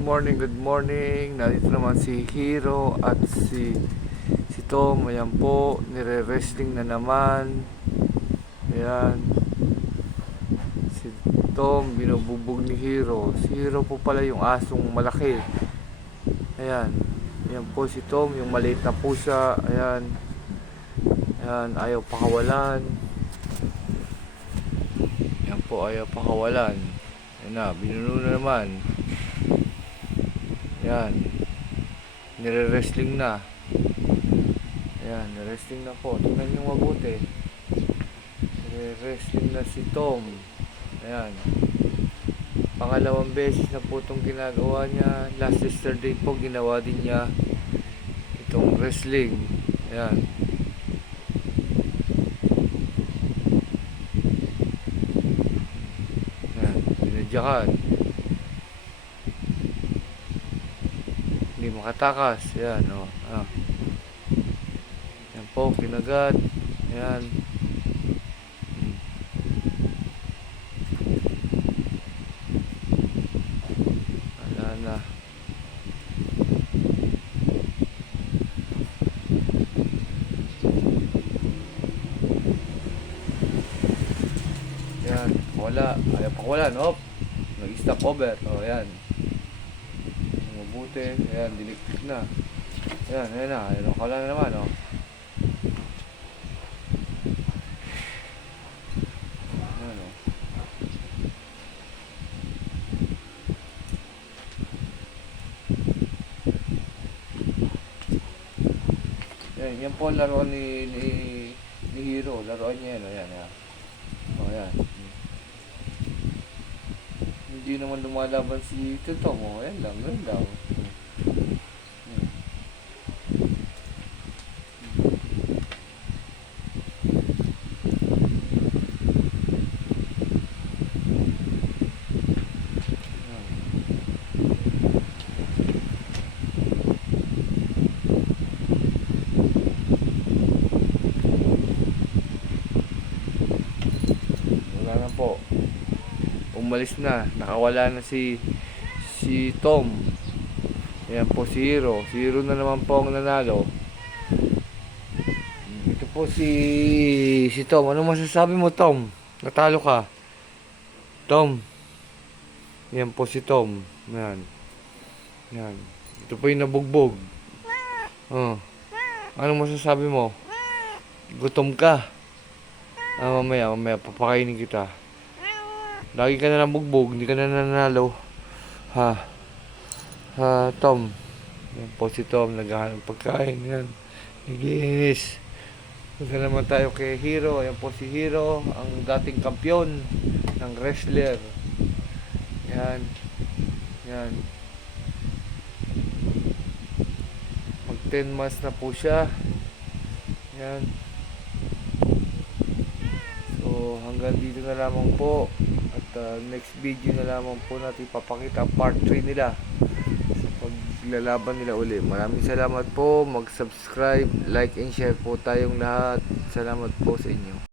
good morning. Narito naman si Hero at si Tom. Ayan po, nire-wrestling na naman. Ayan. Si Tom, binububog ni Hero. Si Hero po pala yung asong malaki. Ayan. Ayan po si Tom, yung maliit na pusa. Ayan. Ayan, ayaw pakawalan. Ayan po, ayaw pakawalan. Ayan na, binuno na naman. Ayan. Nire-wrestling na. Ayan, nire-wrestling na po. Tingnan nyo mabuti. Nire-wrestling na si Tom. Ayan. Pangalawang beses na po itong ginagawa niya. Last yesterday po, ginawa din niya itong wrestling. Ayan. Ayan, binadyakan. Hindi makatakas. Ayan, o. Oh. Ayan po, kinagat. Ayan. Wala na. Ayan, wala. Ayaw pa wala, no? Nag-stop over. O, ayan. Mabuti. Ayan, diliktik na. Ayan, ayan na. Ayan, wala na naman, o. Ayan, o. Ayan, yan po ang laruan ni Hero. Laruan niya yan, o. Ayan, ayan. O, ayan. Hindi naman lumalaban si Tito mo. Ayan lang, ganun lang. Wala na po. Umalis na. Nakawala na si Tom. Ayan po si Hero. Si Hero na naman po ang nanalo. Ito po si Tom. Ano masasabi mo, Tom? Natalo ka. Tom. Ayan po si Tom. Ayan. Ayan. Ito po yung nabugbog. Oh. Ano masasabi mo? Gutom ka. Mamaya papakainin kita. Lagi ka na lang bugbog, hindi ka na nanalo. Tom. Yan po si Tom, naghahanap pagkain. Yan. Nagiinis. Punta naman tayo kay Hero. Yan po si Hero, ang dating kampiyon ng wrestler. Yan. Yan. Mag 10 months na po siya. Yan. So, hanggang dito na lamang po. At next video na lamang po natin papakita part 3 nila sa paglalaban nila uli. Maraming salamat po. Mag-subscribe, like and share po tayong lahat. Salamat po sa inyo.